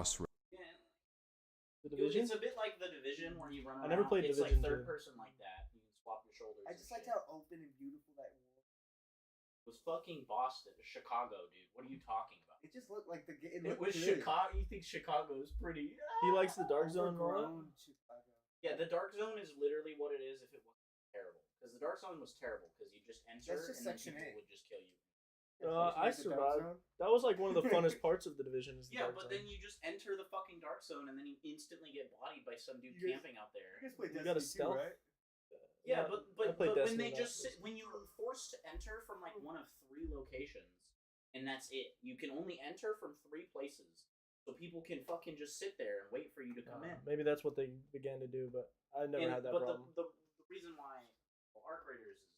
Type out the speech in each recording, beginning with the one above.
crossroads. Yeah. The Division? It's a bit like the Division where you run around. I never played it's Division like third 2. person like that. You can swap your shoulders. I and just liked shit. how open and beautiful that was. It was fucking Boston, Chicago, dude. What are you talking about? It just looked like the game. It was Chicago. You think Chicago is pretty? He likes the Dark Zone more. Overgrown Chicago. Yeah, the Dark Zone is literally what it is if it wasn't terrible. Because the Dark Zone was terrible because you just enter That's just and then Section people 8. would just kill you. I survived. That was like one of the funnest parts of the Division. Is the Yeah, Dark but Zone. then you just enter the fucking Dark Zone and then you instantly get bodied by some dude You guys- camping out there. You guys played You Destiny gotta stealth. 2, right? Yeah, I but played when Destiny they just once. when you were forced to enter from like one of 3 locations, and that's it. You can only enter from 3 places, so people can fucking just sit there and wait for you to come in. Maybe that's what they began to do, but I never had that but problem. the reason why Arc Raiders is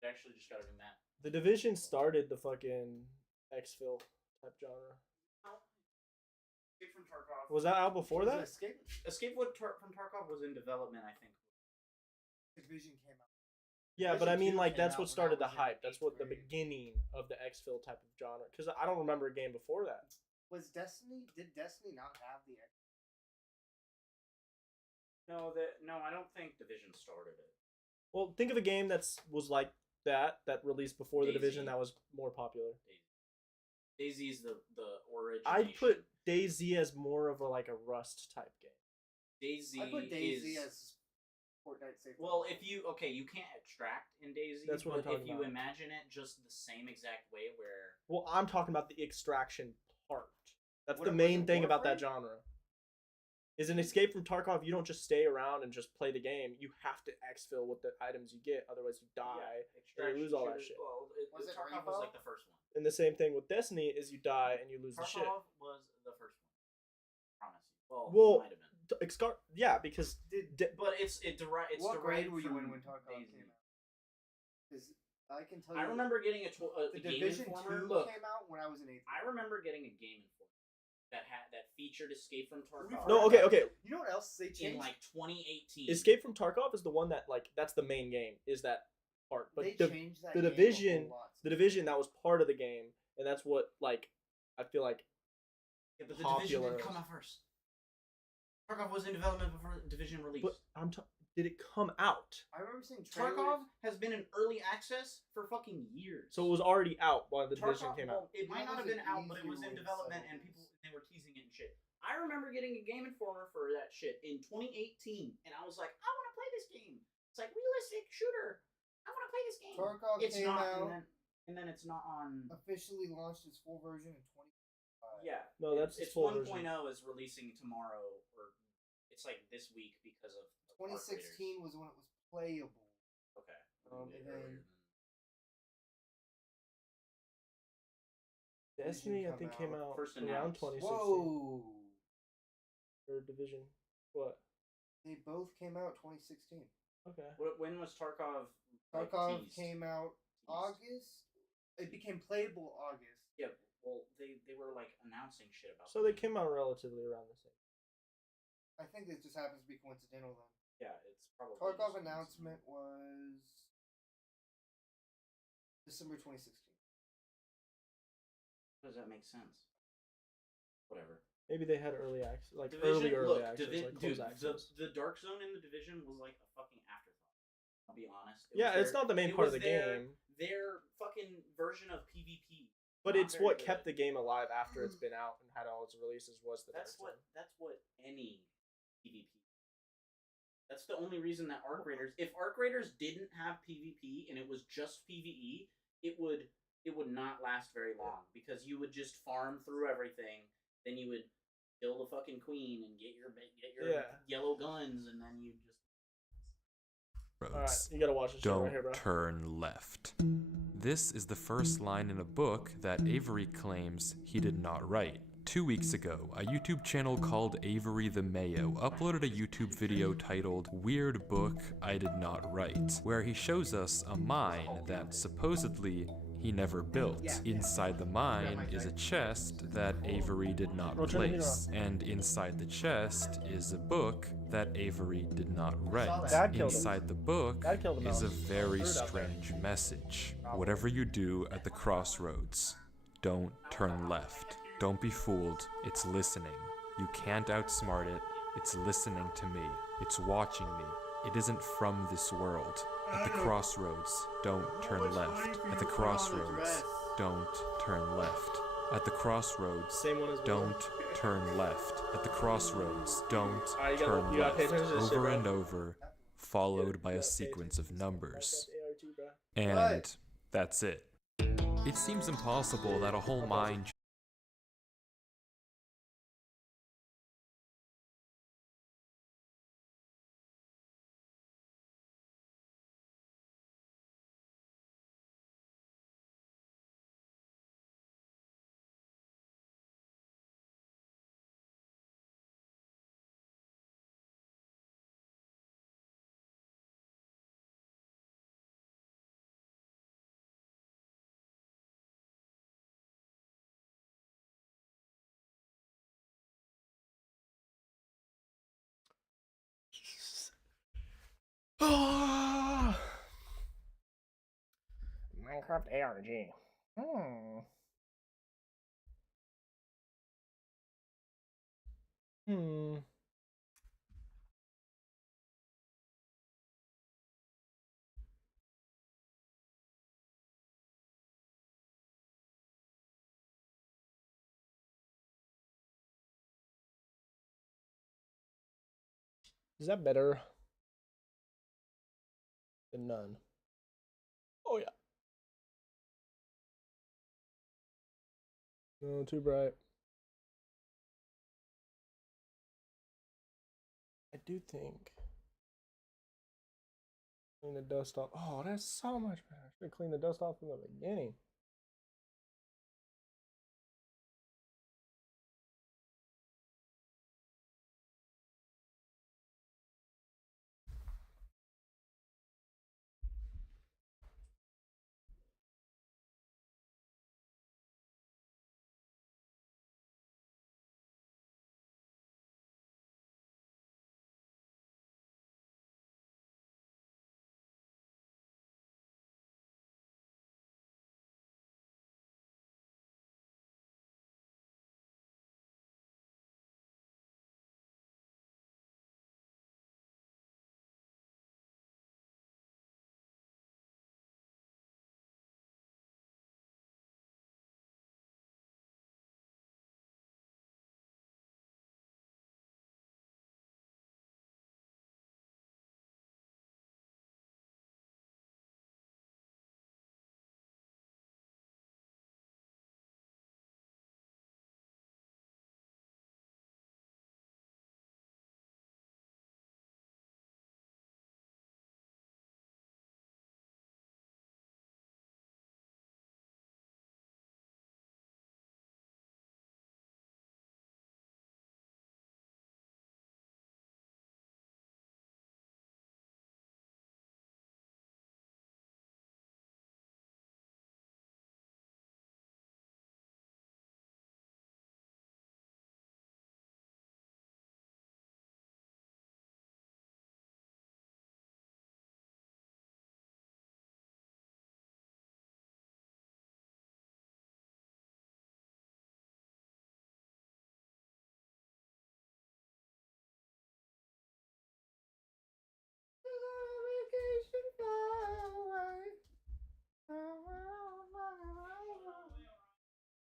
they actually just got a new map. The Division started the fucking exfil type genre. Escape from Tarkov. Was that out before that? Escape from Tarkov was in development, I think. Division came out. Yeah, but I mean, Division 2 like, came that's out what when I started the was in hype. That's 8th what the grade. beginning of the exfil type of genre. Because I don't remember a game before that. Was Destiny? Did Destiny not have the? No, I don't think Division started it. Well, think of a game was like that released before the DayZ. Division that was more popular. DayZ's the origin. I'd put DayZ as more of a like a Rust type game. DayZ. I put DayZ is, as Fortnite safe. well, if you you can't extract in DayZ. That's what I'm but if talking you about. imagine it just the same exact way, where Well, I'm talking about the extraction part. That's What- the was main it thing about that Warframe? genre. Is an Escape from Tarkov, you don't just stay around and just play the game. You have to exfil with the items you get, otherwise you die. extraction lose all that shooters- shit. Well, Was it Tarkov Repo? was like the first one. And the same thing with Destiny is you die and you lose the shit. Tarkov was the first one. I promise you. Well, Well, it might have been. Yeah, because But it's derived. What grade were you from in when Tarkov DayZ. came out? Because I can tell you. I remember getting a the Game Division Informer. 2 Look, came out when I was in 8th. I remember getting a Game Informer that featured Escape from Tarkov. no, okay. You know what else they In changed? like 2018. Escape from Tarkov is the one that that's the main game. Is that part? But they the changed that the game a whole Division, lot. the Division that was part of the game, and that's what I feel like. Yeah, but the Division popular. didn't come out first. Tarkov was in development before Division release. But did it come out? I remember seeing trailers. Tarkov has been in early access for fucking years. So it was already out while the Division Tarkov, came out. It might That not have was been an out, but it easy was in way to development, sell and games. they were teasing it and shit. I remember getting a Game Informer for that shit in 2018, and I was like, I want to play this game. It's like realistic shooter. I want to play this game. Tarkov It's came not, out, and then it's not on. officially launched its full version in 20. Yeah, No, that's it's its full 1.0 version. is releasing tomorrow, or it's like this week because of Arc 2016 was when it was playable. Raiders. Okay. And then Destiny, I come think, out. came out First around announced. 2016. Whoa! Or Division. What? They both came out 2016. Okay. When was Tarkov? Tarkov teased? came out Teased. August. It became playable August. Yeah, well, they were like announcing shit about. So they came out relatively around the same. I think it just happens to be coincidental then. Yeah, it's probably. Tarkov just- announcement was December 2016. Does that make sense? Whatever. Maybe they had early access, like Division, early look, access, like closed access. the Dark Zone in the Division was like a fucking afterthought. I'll be honest. Yeah, it's not the main part of the game, Their fucking version of PvP. but Not it's very what good. kept the game alive after it's been out and had all its releases. Was the That's Dark what. Zone. That's what any PvP. That's the only reason that Arc Raiders. If Arc Raiders didn't have PvP and it was just PvE, it would not last very long because you would just farm through everything. Then you would kill the fucking queen and get your Yeah. yellow guns, and then you just. All right, you gotta watch this shit Don't right here, bro. turn left. This is the first line in a book that Avery claims he did not write. 2 weeks ago, a YouTube channel called Avery the Mayo uploaded a YouTube video titled Weird Book I Did Not Write, where he shows us a mine that supposedly he never built. Inside the mine is a chest that Avery did not place, and inside the chest is a book that Avery did not write. Dad killed him. Inside the book Dad killed him, is a Alex. very Threw it out there. strange message. Whatever you do at the crossroads, don't turn left. Don't be fooled, it's listening. You can't outsmart it. It's listening to me. It's watching me. It isn't from this world. At the crossroads, don't turn left. At the crossroads, don't turn left. At the crossroads, Same one as Will. don't turn left. At the crossroads, don't Alright, turn you gotta pay left. attention to this shit, Over bro. and over, followed by You a gotta pay sequence of attention to this numbers. ARG, bro. And What? that's it. It seems impossible that a whole mind Minecraft ARG. Hmm. Hmm. Is that better than none? Oh yeah. No, too bright. I do think clean the dust off. Oh, that's so much better. I should clean the dust off from the beginning.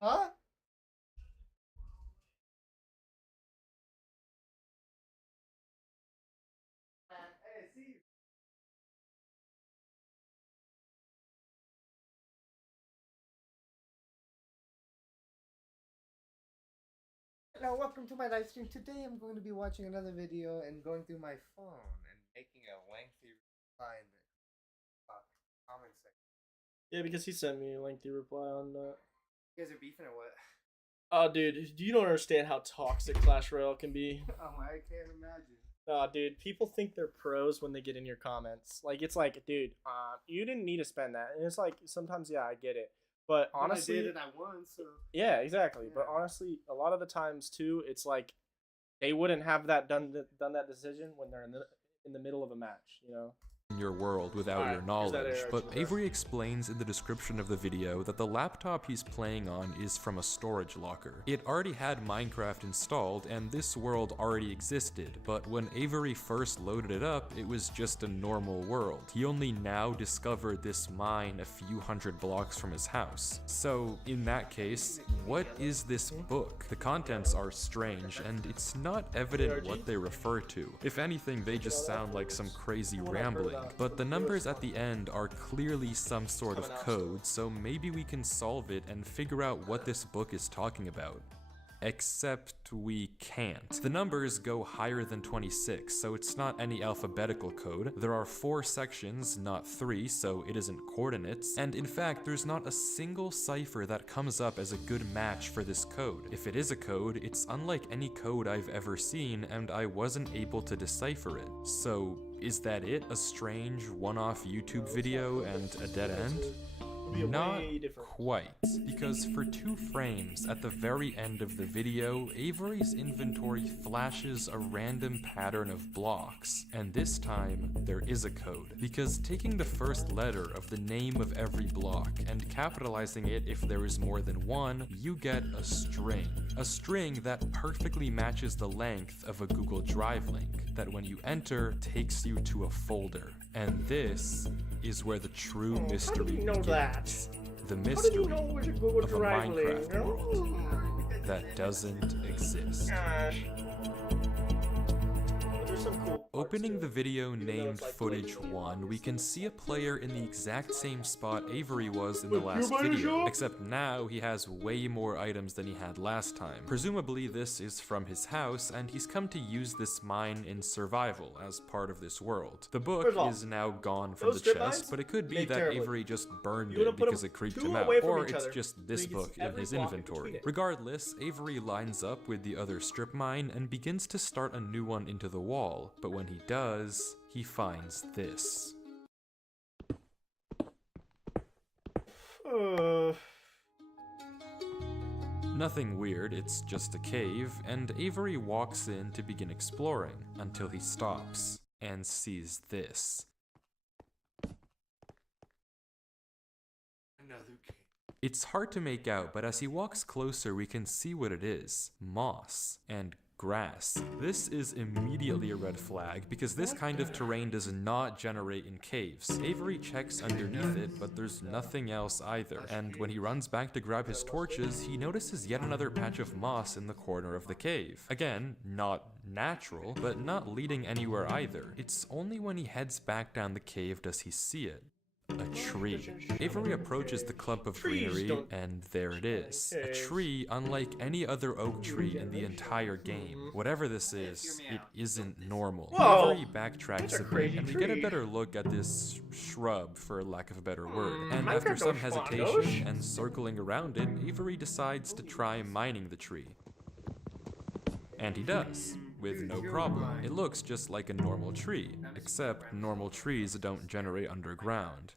Huh? Hey, see you. Hello, welcome to my live stream. Today I'm going to be watching another video and going through my phone and making a lengthy reply in the comment section. Yeah, because he sent me a lengthy reply on that. You guys are beefing or what? Oh, dude, you don't understand how toxic Clash Royale can be. I can't imagine. Dude, people think they're pros when they get in your comments. Like, it's like, dude, you didn't need to spend that. And it's like, sometimes, yeah, I get it. But honestly, I did and I won, so yeah, exactly. Yeah. But honestly, a lot of the times too, it's like they wouldn't have that done that decision when they're in the middle of a match, you know. your world without Alright, your here's that knowledge, ARG but there. Avery explains in the description of the video that the laptop he's playing on is from a storage locker. It already had Minecraft installed, and this world already existed, but when Avery first loaded it up, it was just a normal world. He only now discovered this mine a few hundred blocks from his house. So, in that case, what is this book? The contents are strange, and it's not evident what they refer to. If anything, they just sound like some crazy rambling, but the numbers at the end are clearly some sort of code, so maybe we can solve it and figure out what this book is talking about. Except we can't. The numbers go higher than 26, so it's not any alphabetical code. There are 4 sections, not 3, so it isn't coordinates. And in fact, there's not a single cipher that comes up as a good match for this code. If it is a code, it's unlike any code I've ever seen, and I wasn't able to decipher it. So, is that it? A strange, one-off YouTube video and a dead end? Not quite, because for 2 frames at the very end of the video, Avery's inventory flashes a random pattern of blocks, and this time there is a code, because taking the first letter of the name of every block and capitalizing it if there is more than one, you get a string that perfectly matches the length of a Google Drive link, that when you enter takes you to a folder. And this is where the true mystery begins. The mystery of a Minecraft world that doesn't exist. Opening the video named Footage 1, we can see a player in the exact same spot Avery was in the last video, except now he has way more items than he had last time. Presumably this is from his house, and he's come to use this mine in survival as part of this world. The book is now gone from the chest, but it could be that Avery just burned it because it creeped him out, or it's just this book in his inventory. Regardless, Avery lines up with the other strip mine and begins to start a new one into the wall, but when he does, he finds this. Nothing weird, it's just a cave, and Avery walks in to begin exploring, until he stops and sees this. Another cave. It's hard to make out, but as he walks closer we can see what it is. Moss and grass. This is immediately a red flag, because this kind of terrain does not generate in caves. Avery checks underneath it, but there's nothing else either, and when he runs back to grab his torches, he notices yet another patch of moss in the corner of the cave. Again, not natural, but not leading anywhere either. It's only when he heads back down the cave does he see it. A tree. Avery approaches the clump of greenery, and there it is. A tree unlike any other oak tree in the entire game. Whatever this is, it isn't normal. Avery backtracks a bit, and we get a better look at this shrub, for lack of a better word. And after some hesitation and circling around it, Avery decides to try mining the tree. And he does, with no problem. It looks just like a normal tree, except normal trees don't generate underground.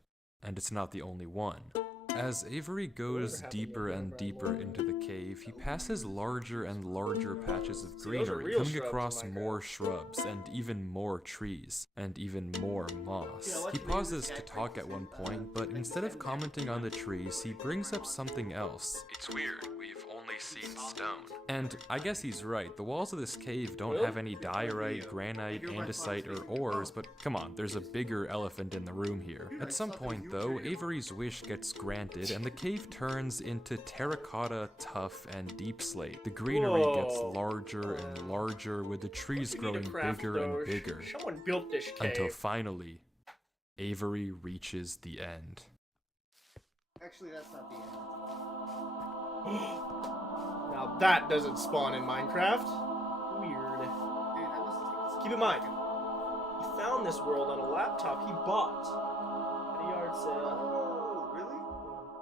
And it's not the only one. As Avery goes deeper and deeper into the cave, he passes larger and larger patches of greenery, coming across more shrubs, and even more trees, and even more moss. He pauses to talk at one point, but instead of commenting on the trees, he brings up something else. It's weird, we've only seen stone. And I guess he's right, the walls of this cave don't have any diorite, granite, andesite, or ores, but come on, there's a bigger elephant in the room here. At some point though, Avery's wish gets granted, and the cave turns into terracotta, tuff, and deep slate. The greenery gets larger and larger, with the trees growing bigger and bigger. Someone built this cave. Until finally, Avery reaches the end. Actually, that's not the end. Now that doesn't spawn in Minecraft. Weird. Dude, I must Keep in mind, he found this world on a laptop he bought at a yard sale. Oh, really?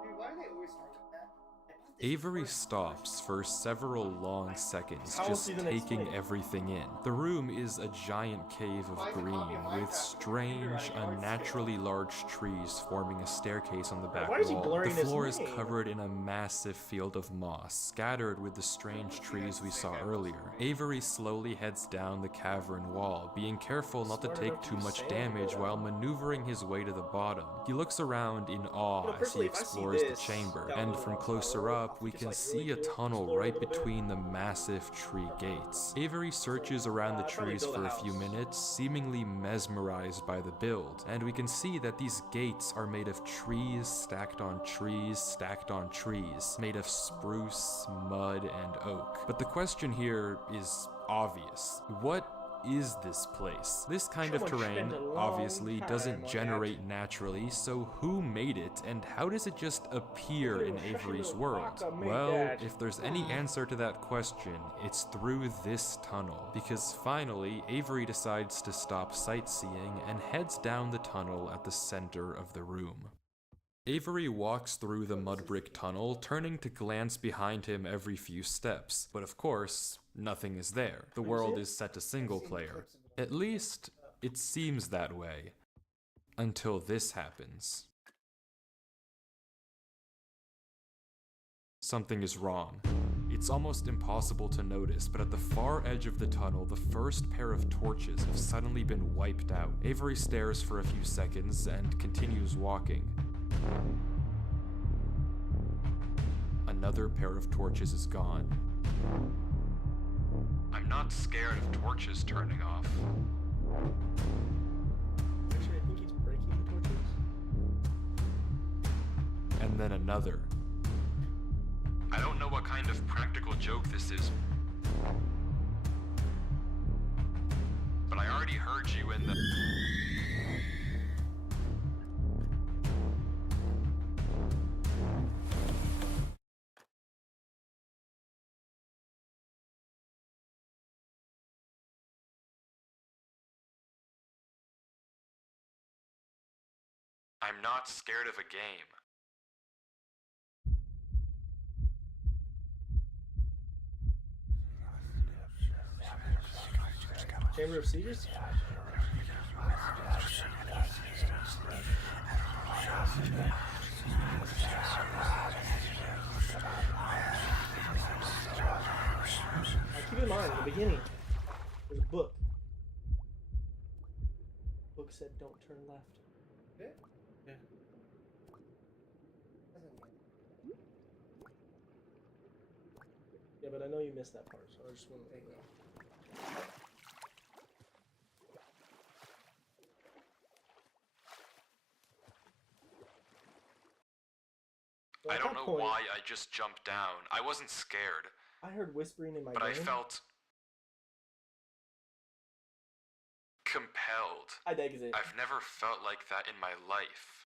Dude, why do they always start with that? I bought Avery stops for several long seconds, I'll just see the next taking day. everything in. The room is a giant cave of green, with strange, unnaturally large trees forming a staircase on the back Why is he wall. The blurring his floor is name? covered in a massive field of moss, scattered with the strange trees we saw earlier. Avery slowly heads down the cavern wall, being careful not to Smart take enough to too use much sand, damage but, while maneuvering his way to the bottom. He looks around in awe as he personally, if I see explores the this chamber, down and the from road, closer I up, we think can it's, see a really cool. tunnel Explore a right little bit. between the massive tree gates. Avery searches around the I'd probably trees build a for a few house. minutes, seemingly mesmerized by the build, and we can see that these gates are made of trees stacked on trees stacked on trees, made of spruce, mud, and oak. But the question here is obvious. What is this place? This kind of Someone terrain spent a long obviously time doesn't on generate naturally, so who made it, and how does it just appear in Avery's world? Well, if there's any answer to that question, it's through this tunnel, because finally, Avery decides to stop sightseeing and heads down the tunnel at the center of the room. Avery walks through the mud brick tunnel, turning to glance behind him every few steps, but of course, nothing is there. The world is set to single player. At least, it seems that way. Until this happens. Something is wrong. It's almost impossible to notice, but at the far edge of the tunnel, the first pair of torches have suddenly been wiped out. Avery stares for a few seconds and continues walking. Another pair of torches is gone. I'm not scared of torches turning off. Actually, I think he's breaking the torches. And then another. I don't know what kind of practical joke this is, but I already heard you in the... I'm not scared of a game. Chamber of Secrets? Keep in mind, in the beginning, there's a book. The book said, "Don't turn left." Yeah? Yeah. Yeah, but I know you missed that part, so I just want to let you know. So I at don't that know point, why I just jumped down. I wasn't scared, I heard whispering in my but I brain. felt compelled. I dig it. I've never felt like that in my life.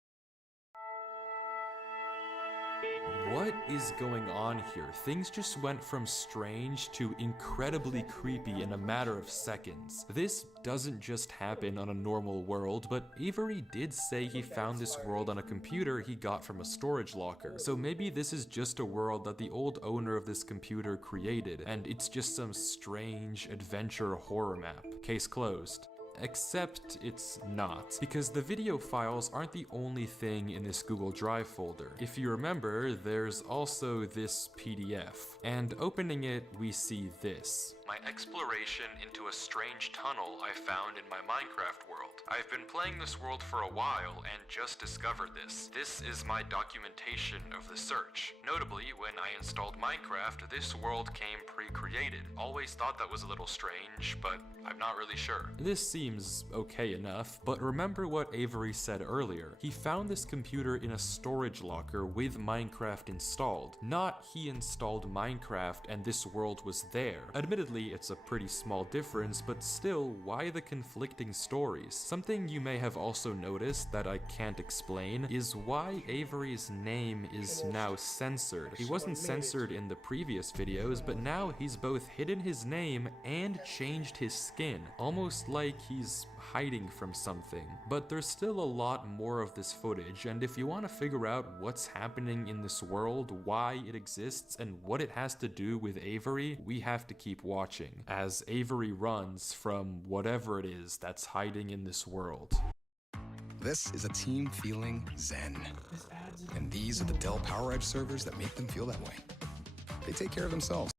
What is going on here? Things just went from strange to incredibly creepy in a matter of seconds. This doesn't just happen on a normal world, but Avery did say he found this world on a computer he got from a storage locker. So maybe this is just a world that the old owner of this computer created, and it's just some strange adventure horror map. Case closed. Except it's not, because the video files aren't the only thing in this Google Drive folder. If you remember, there's also this PDF, and opening it, we see this. My exploration into a strange tunnel I found in my Minecraft world. I've been playing this world for a while and just discovered this. This is my documentation of the search. Notably, when I installed Minecraft, this world came pre-created. Always thought that was a little strange, but I'm not really sure. This seems okay enough, but remember what Avery said earlier. He found this computer in a storage locker with Minecraft installed. Not he installed Minecraft and this world was there. Admittedly, Apparently, it's a pretty small difference, but still, why the conflicting stories? Something you may have also noticed that I can't explain is why Avery's name is now censored. He wasn't censored in the previous videos, but now he's both hidden his name and changed his skin, almost like he's hiding from something. But there's still a lot more of this footage, and if you want to figure out what's happening in this world, why it exists, and what it has to do with Avery, we have to keep watching, as Avery runs from whatever it is that's hiding in this world. This is a team feeling zen. And these are the Dell PowerEdge servers that make them feel that way. They take care of themselves.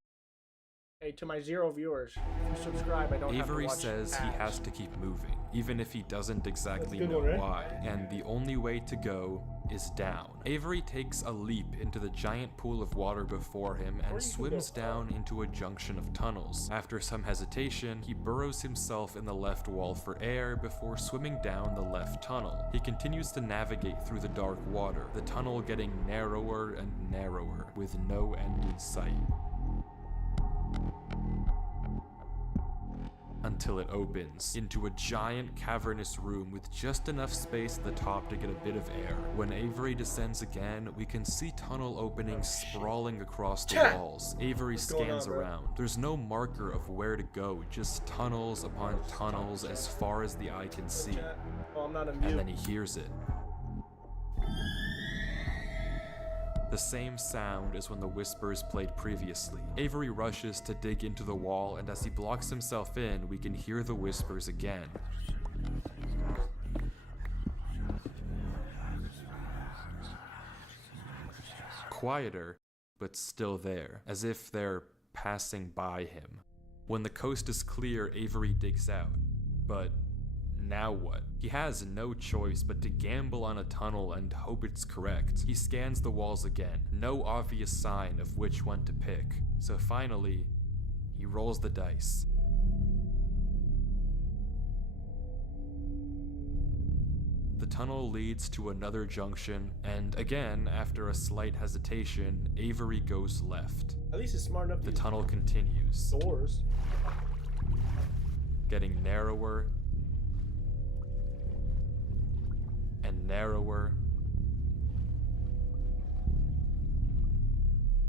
Hey, to my 0 viewers, if you subscribe, I don't have to Avery watch says he ads. has to keep moving, even if he doesn't exactly That's a know good one, right? why, and the only way to go is down. Avery takes a leap into the giant pool of water before him Or you and can swims go down into a junction of tunnels. After some hesitation, he burrows himself in the left wall for air before swimming down the left tunnel. He continues to navigate through the dark water, the tunnel getting narrower and narrower, with no end in sight. Until it opens into a giant cavernous room with just enough space at the top to get a bit of air. When Avery descends again, we can see tunnel openings sprawling across the walls. Avery scans around. There's no marker of where to go, just tunnels upon tunnels as far as the eye can see. Oh, I'm not a And mute. then he hears it. The same sound as when the whispers played previously. Avery rushes to dig into the wall, and as he blocks himself in, we can hear the whispers again. Quieter, but still there, as if they're passing by him. When the coast is clear, Avery digs out. But now what? He has no choice but to gamble on a tunnel and hope it's correct. He scans the walls again, no obvious sign of which one to pick. So finally, he rolls the dice. The tunnel leads to another junction, and again, after a slight hesitation, Avery goes left. At least it's smart enough to The use tunnel continues, doors. getting narrower and narrower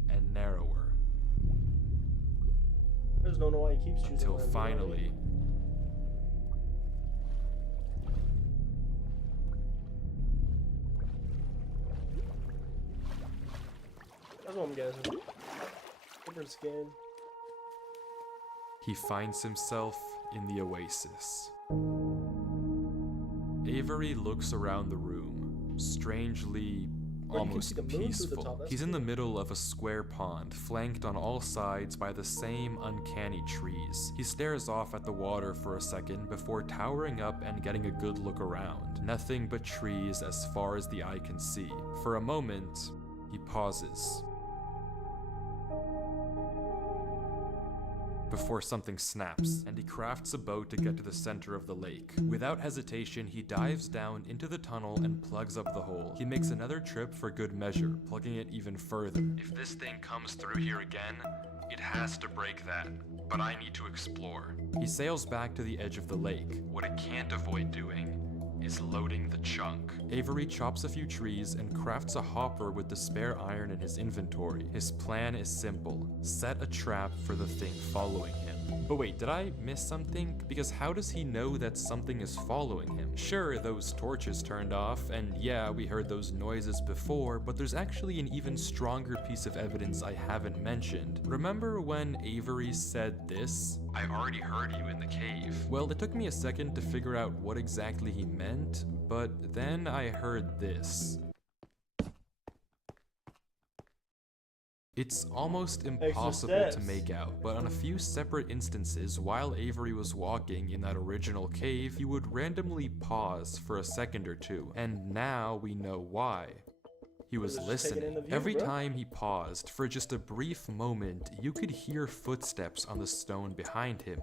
and narrower I just don't know why he keeps choosing until them, you know? finally That's what I'm guessing. Different skin. he finds himself in the oasis. Avery looks around the room, strangely, Oh, you can almost see the moon through the peaceful. top, that's He's in the cool. middle of a square pond, flanked on all sides by the same uncanny trees. He stares off at the water for a second before towering up and getting a good look around. Nothing but trees as far as the eye can see. For a moment, he pauses, before something snaps, and he crafts a boat to get to the center of the lake. Without hesitation, he dives down into the tunnel and plugs up the hole. He makes another trip for good measure, plugging it even further. If this thing comes through here again, it has to break that, but I need to explore. He sails back to the edge of the lake. What it can't avoid doing is loading the chunk. Avery chops a few trees and crafts a hopper with the spare iron in his inventory. His plan is simple: set a trap for the thing following him. But wait, did I miss something? Because how does he know that something is following him? Sure, those torches turned off, and yeah, we heard those noises before, but there's actually an even stronger piece of evidence I haven't mentioned. Remember when Avery said this? "I already heard you in the cave." Well, it took me a second to figure out what exactly he meant, but then I heard this. It's almost impossible to steps. make out, but on a few separate instances, while Avery was walking in that original cave, he would randomly pause for a second or two, and now we know why. He was was just taking in listening. the view, Every bro. time he paused, for just a brief moment, you could hear footsteps on the stone behind him.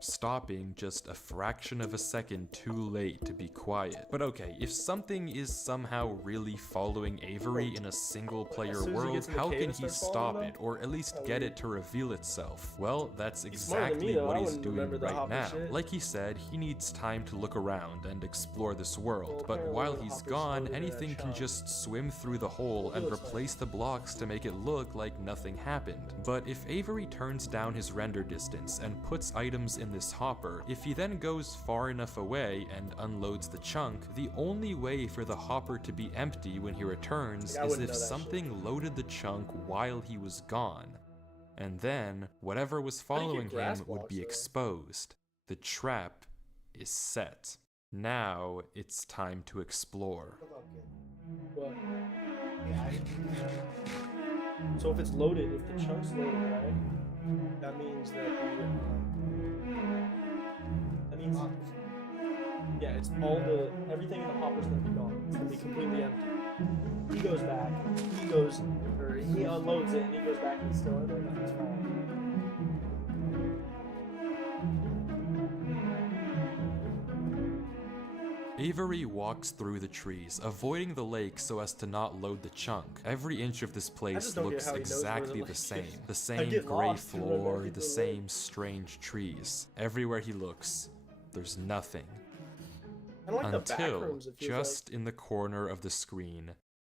stopping just a fraction of a second too late to be quiet. But okay, if something is somehow really following Avery in a single player As soon as he world, gets in the how cave, can it he starts stop following it, or at least get it to reveal itself? Well, that's He's smarter than me, exactly though. what I he's wouldn't doing remember the right hopper now. shit. Like he said, he needs time to look around and explore this world, Well, but apparently while the he's hopper's gone, loaded in that anything can chunk. just swim through the hole and looks like- replace the blocks to make it look like nothing happened. But if Avery turns down his render distance and puts items in this hopper, if he then goes far enough away and unloads the chunk, the only way for the hopper to be empty when he returns Like, I is wouldn't if know that something loaded the chunk while he was gone. And then, whatever was How do you get following grass him would blocks, be though? exposed. The trap is set. Now it's time to explore. But, so if it's loaded, if the chunk's loaded, right? That means that that means yeah, it's everything in the hopper's gonna be gone. It's gonna be completely empty. He goes back, he unloads it, and he goes back and it's still in there. Nothing's wrong. Avery walks through the trees, avoiding the lake so as to not load the chunk. Every inch of this place just don't get looks how he knows where the exactly lake the is. same. The I same get gray lost and remember floor, every the lake. same strange trees. Everywhere he looks, there's nothing. I don't like the back Until, rooms. It feels just in the corner of the screen,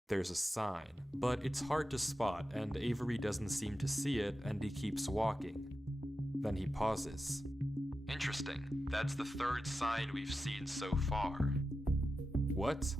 there's a sign. But it's hard to spot, and Avery doesn't seem to see it, and he keeps walking. Then he pauses. Interesting. That's the third sign we've seen so far. What?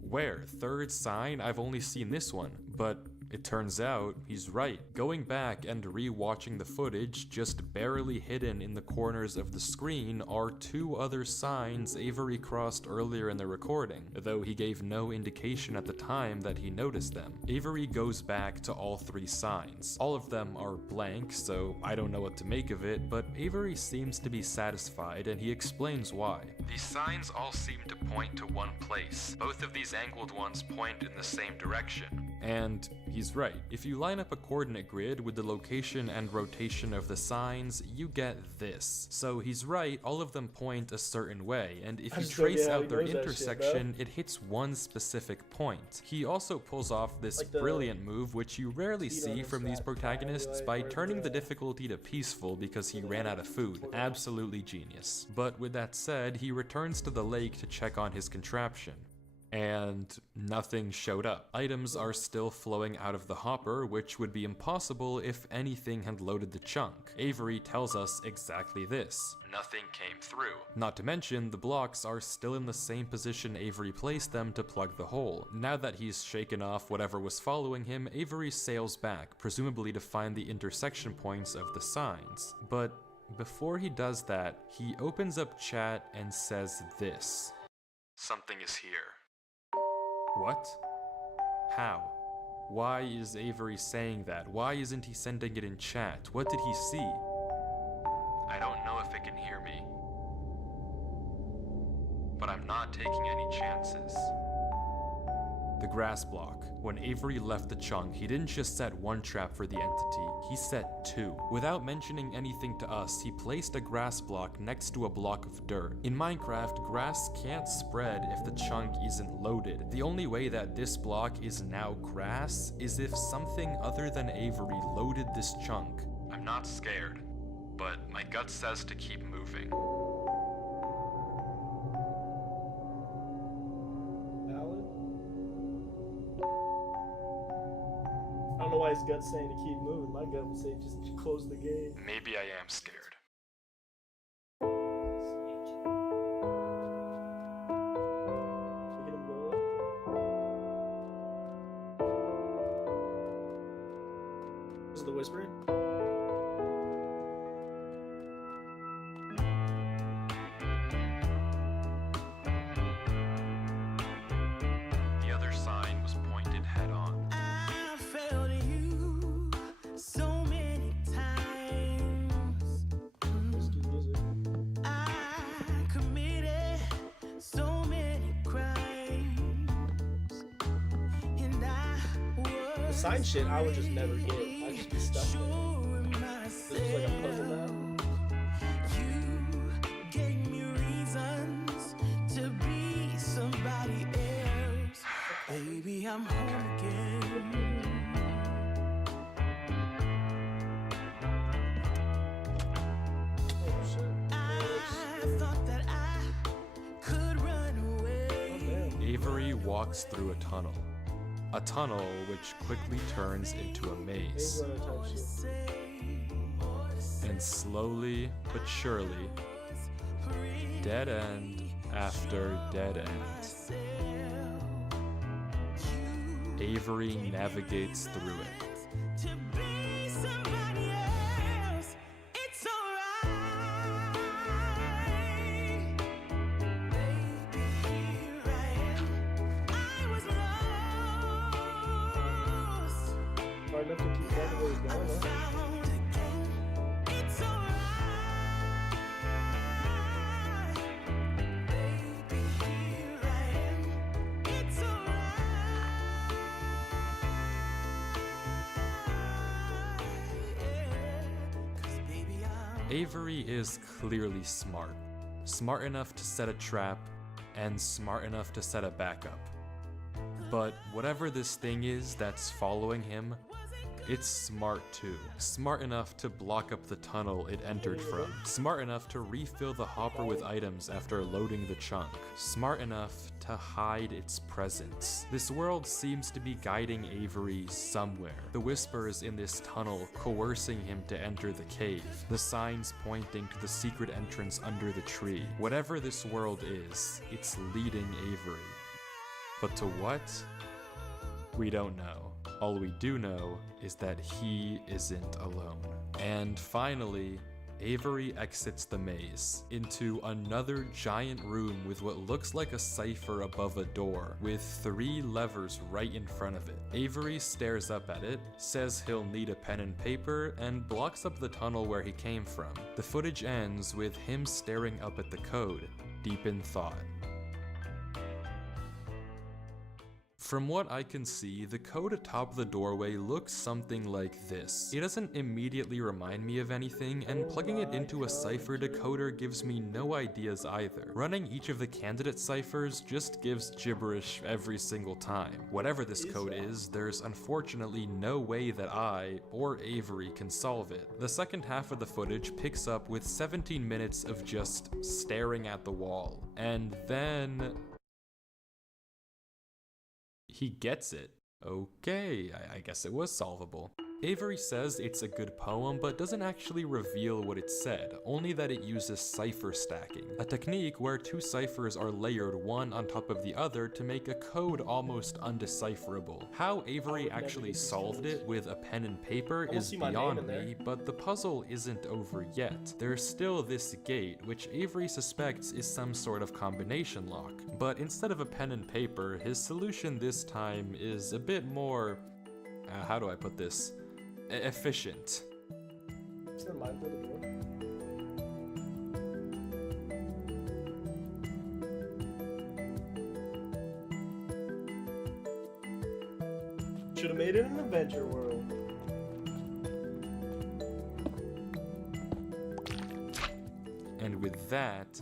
Where? Third sign? I've only seen this one. But it turns out he's right. Going back and re-watching the footage, just barely hidden in the corners of the screen are two other signs Avery crossed earlier in the recording, though he gave no indication at the time that he noticed them. Avery goes back to all three signs. All of them are blank, so I don't know what to make of it, but Avery seems to be satisfied and he explains why. These signs all seem to point to one place. Both of these angled ones point in the same direction. And he's right. If you line up a coordinate grid with the location and rotation of the signs, you get this. So he's right, all of them point a certain way, and if I you just don't trace get how out he their knows that shit, intersection, it hits one specific point. He also pulls off this Like the brilliant move, which you rarely see speed from on these that protagonists, highlight by or turning the the- difficulty to peaceful because he ran out of food. Absolutely genius. But with that said, he returns to the lake to check on his contraption. And nothing showed up. Items are still flowing out of the hopper, which would be impossible if anything had loaded the chunk. Avery tells us exactly this. Nothing came through. Not to mention, the blocks are still in the same position Avery placed them to plug the hole. Now that he's shaken off whatever was following him, Avery sails back, presumably to find the intersection points of the signs. But before he does that, he opens up chat and says this. Something is here. What? How? Why is Avery saying that? Why isn't he sending it in chat? What did he see? I don't know if it can hear me. But I'm not taking any chances. The grass block. When Avery left the chunk, he didn't just set one trap for the entity, he set two. Without mentioning anything to us, he placed a grass block next to a block of dirt. In Minecraft, grass can't spread if the chunk isn't loaded. The only way that this block is now grass is if something other than Avery loaded this chunk. I'm not scared, but my gut says to keep moving. valid. I don't know why his gut's saying to keep moving. My gut would say just close the game. Maybe I am scared. Look at him go up. Is it the whispering? The other sign was pointed head on. I failed you so many times. Risky music. I committed so many crimes, and I The was sign shit I would just never get. I'd just be stuck there. sure This is like a puzzle myself. map. You walks through a tunnel. A tunnel which quickly turns into a maze. Runner type shit. And slowly but surely, dead end after dead end, Avery navigates through it. To be somebody else, it's alright. Baby, here I am. I was lost. Hard enough to keep that where he's going, huh? Found again. It's alright. Baby, here I am. It's alright. 'Cause baby, I'm Avery is clearly smart. Smart enough to set a trap, and smart enough to set a backup. But whatever this thing is that's following him, it's smart too. Smart enough to block up the tunnel it entered from. Smart enough to refill the hopper with items after loading the chunk. Smart enough to hide its presence. This world seems to be guiding Avery somewhere. The whispers in this tunnel coercing him to enter the cave. The signs pointing to the secret entrance under the tree. Whatever this world is, it's leading Avery. But to what? We don't know. All we do know is that he isn't alone. And finally, Avery exits the maze into another giant room with what looks like a cipher above a door, with 3 levers right in front of it. Avery stares up at it, says he'll need a pen and paper, and blocks up the tunnel where he came from. The footage ends with him staring up at the code, deep in thought. From what I can see, the code atop the doorway looks something like this. It doesn't immediately remind me of anything, and plugging it into a cipher decoder gives me no ideas either. Running each of the candidate ciphers just gives gibberish every single time. Whatever this code is, there's unfortunately no way that I, or Avery, can solve it. The second half of the footage picks up with 17 minutes of just staring at the wall. And then he gets it. Okay, I guess it was solvable. Avery says it's a good poem, but doesn't actually reveal what it said, only that it uses cipher stacking, a technique where 2 ciphers are layered one on top of the other to make a code almost undecipherable. How Avery actually solved it with a pen and paper is beyond me, but the puzzle isn't over yet. There's still this gate, which Avery suspects is some sort of combination lock, but instead of a pen and paper, his solution this time is a bit more, how do I put this? Efficient. Is there a line by the door? Should have made it an adventure world. And with that,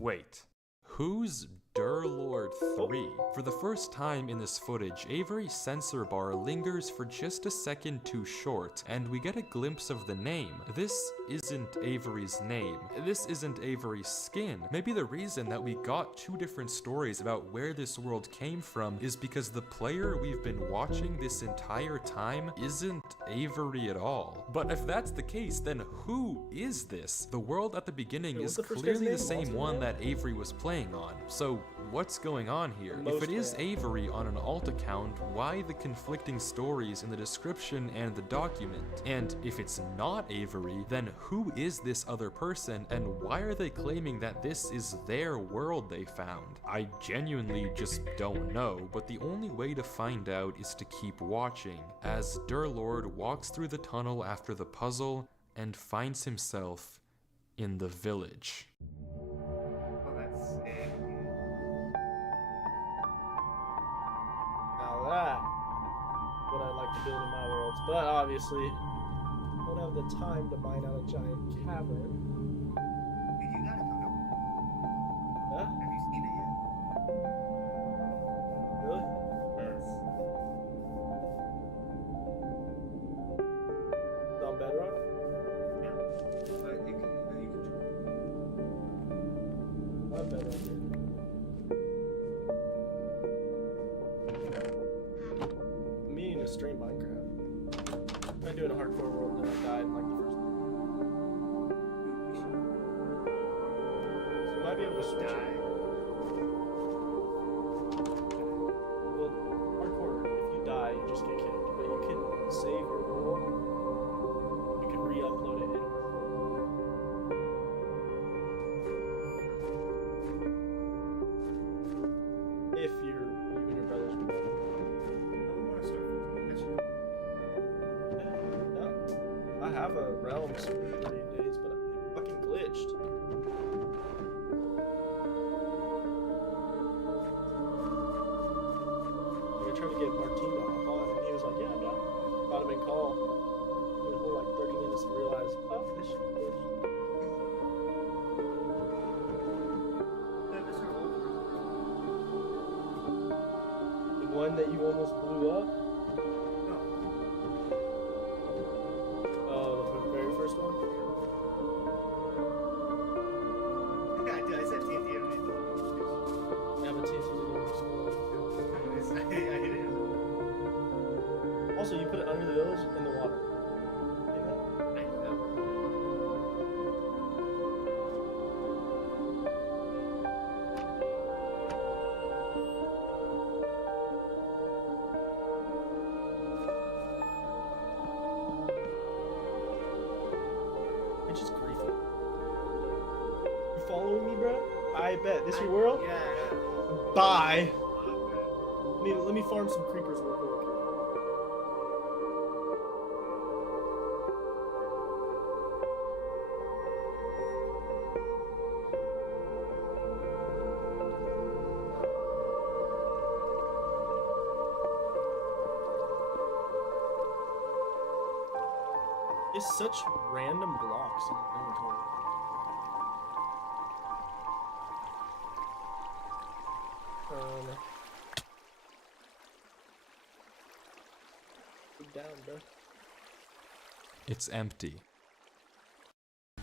wait. Who's Durlord 3? For the first time in this footage, Avery's sensor bar lingers for just a second too short, and we get a glimpse of the name. This isn't Avery's name. This isn't Avery's skin. Maybe the reason that we got 2 different stories about where this world came from is because the player we've been watching this entire time isn't Avery at all. But if that's the case, then who is this? The world at the beginning is clearly the same one that Avery was playing on. So what's going on here? If it is Avery on an alt account, why the conflicting stories in the description and the document? And if it's not Avery, then who is this other person, and why are they claiming that this is their world they found? I genuinely just don't know, but the only way to find out is to keep watching, as Durlord walks through the tunnel after the puzzle and finds himself in the village. Oh, that's sick. Now that what I like to build in my worlds, but obviously don't have the time to mine out a giant cavern. Wait, you gotta come to. Huh? Have you seen it yet? Really? Yes. It's on Bedrock? Yeah. But you can On Bedrock. be able to switch it. die. Well, hardcore, if you die, you just get kicked. But you can save your world. You can re-upload it in hardcore. If you and your brothers would. I don't want to start from Yeah. I have a realms for 30 days, but it fucking glitched. Like I tried to get Martin to hop on, and he was like, "Yeah, I'm down." Got him in call. It was like 30 minutes to realize, oh, this shit glitched. The one that you almost blew up. Oh, the very first one. I said TNT every Yeah, but TNT didn't even explode. I hit it. Also, you put it under the village in the water. You know? I know. It's just griefing. You following me, bro? I bet. This your world? Yeah. Bye. Let me farm some creepers real quick. It's such random blocks in the inventory. Put down, bro. It's empty.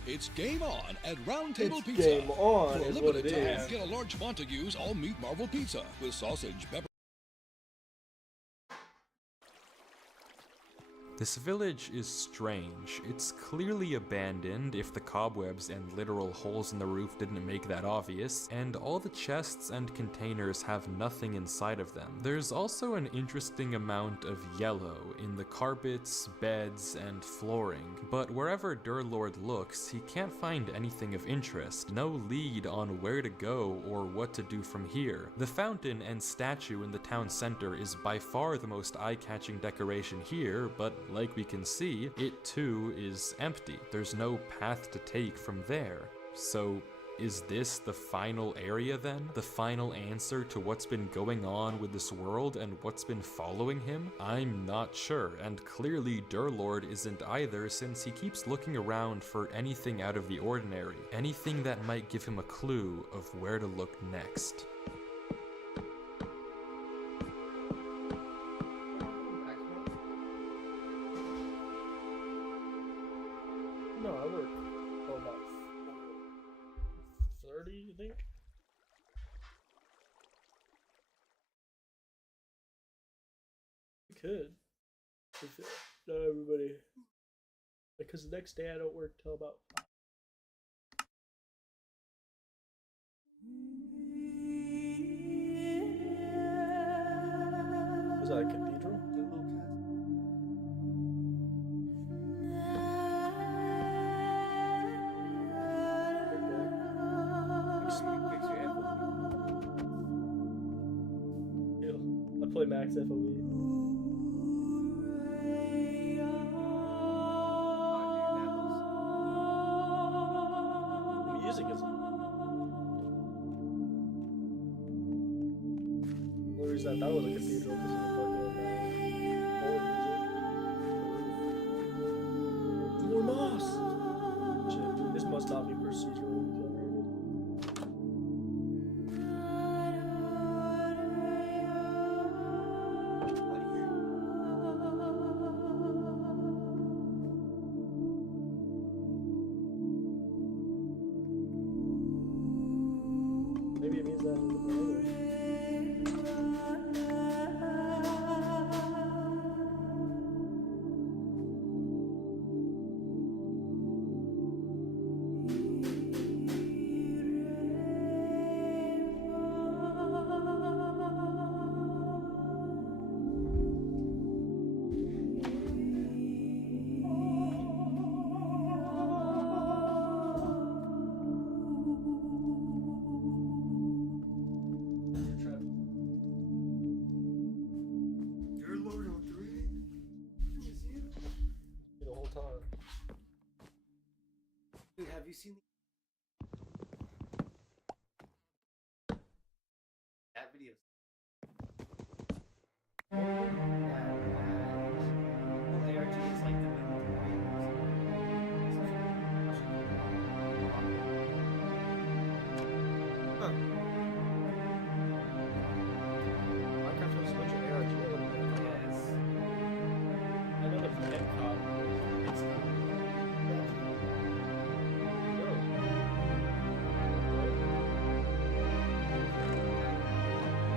It's game on at Round Table It's Pizza. game on For a is what limited it time, is. get a large Montague's all-meat Marvel pizza with sausage, pepper. This village is strange. It's clearly abandoned, if the cobwebs and literal holes in the roof didn't make that obvious, and all the chests and containers have nothing inside of them. There's also an interesting amount of yellow in the carpets, beds, and flooring, but wherever Durlord looks, he can't find anything of interest, no lead on where to go or what to do from here. The fountain and statue in the town center is by far the most eye-catching decoration here, but like we can see, it too is empty. There's no path to take from there. So, is this the final area then? The final answer to what's been going on with this world and what's been following him? I'm not sure, and clearly Durlord isn't either, since he keeps looking around for anything out of the ordinary, anything that might give him a clue of where to look next. No, I work till about 30, you think? We could. If not everybody. Because the next day I don't work till about 5. Was that a cathedral? Ew. I play Max FOV. The music is. The only reason I thought it was a cathedral because of the fucking holy music. More moss! Shit, this must not be procedurally generated. Maybe it means that in the language. have you seen that video? Well, ARG is like the Huh. Minecraft has a bunch of ARG. Yes. I know the Pen Cop. It's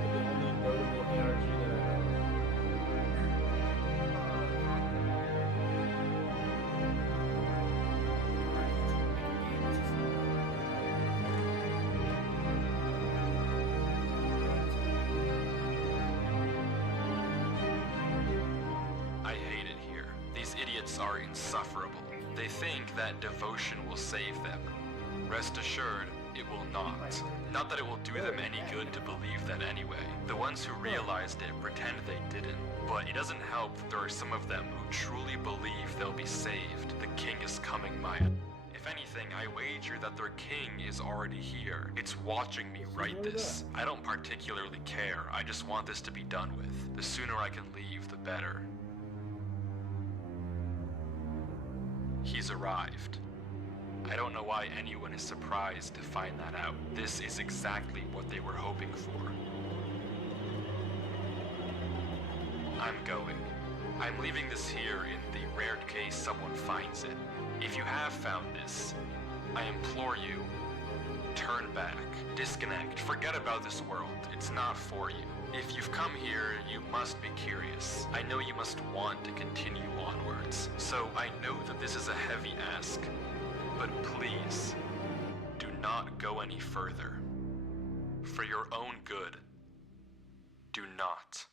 The only notable ARG that I know. I hate it here. These idiots are insufferable. They think that devotion will save them. Rest assured, it will not. Not that it will do them any good to believe that anyway. The ones who realized it pretend they didn't. But it doesn't help that there are some of them who truly believe they'll be saved. The king is coming, Maya. If anything, I wager that their king is already here. It's watching me write this. I don't particularly care. I just want this to be done with. The sooner I can leave, the better. He's arrived. I don't know why anyone is surprised to find that out. This is exactly what they were hoping for. I'm going. I'm leaving this here in the rare case someone finds it. If you have found this, I implore you, turn back, disconnect, forget about this world. It's not for you. If you've come here, you must be curious. I know you must want to continue onwards. So I know that this is a heavy ask, but please, do not go any further. For your own good, do not.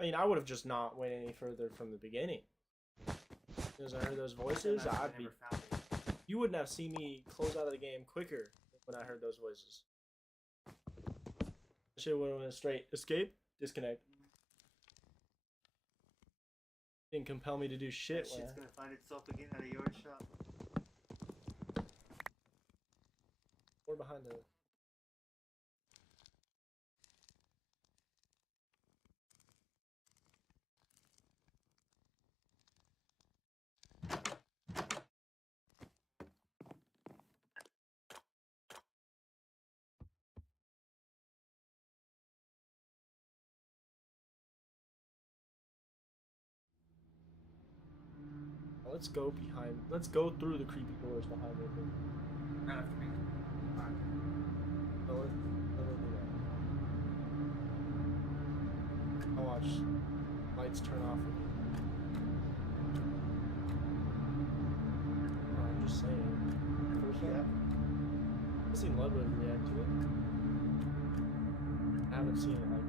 I mean, I would have just not went any further from the beginning. As I heard those voices, I'd be. You wouldn't have seen me close out of the game quicker when I heard those voices. Shit would have went straight. Escape, disconnect. Didn't compel me to do shit. That shit's gonna find itself again at a yard shop. Or behind the. Let's go behind. Let's go through the creepy doors behind it. Not after me. No, let's do that. I'll watch lights turn off. I'm just saying. First one? I've seen Ludwig react to it. I haven't seen it like.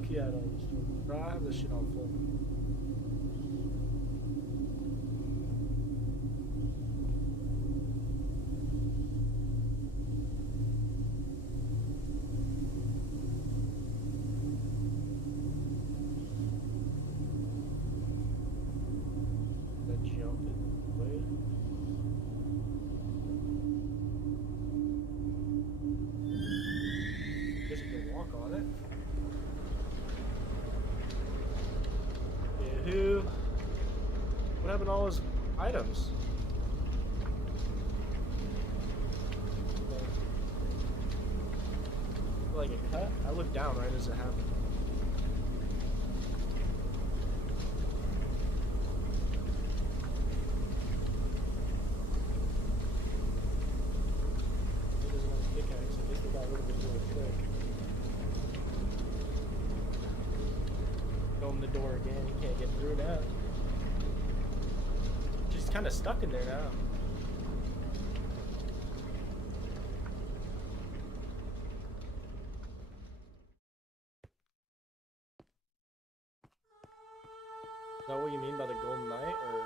look, yeah, I don't use it. Bro, I have this shit on full. Jump it way. Guess you can walk on it. Yahoo! What happened to all those items? Like a cut? I looked down right as it happened. He doesn't have a pickaxe. I guess they got rid of it really quick. Open the door again. He can't get through now. She's kind of stuck in there now. Is that what you mean by the Golden Knight, or?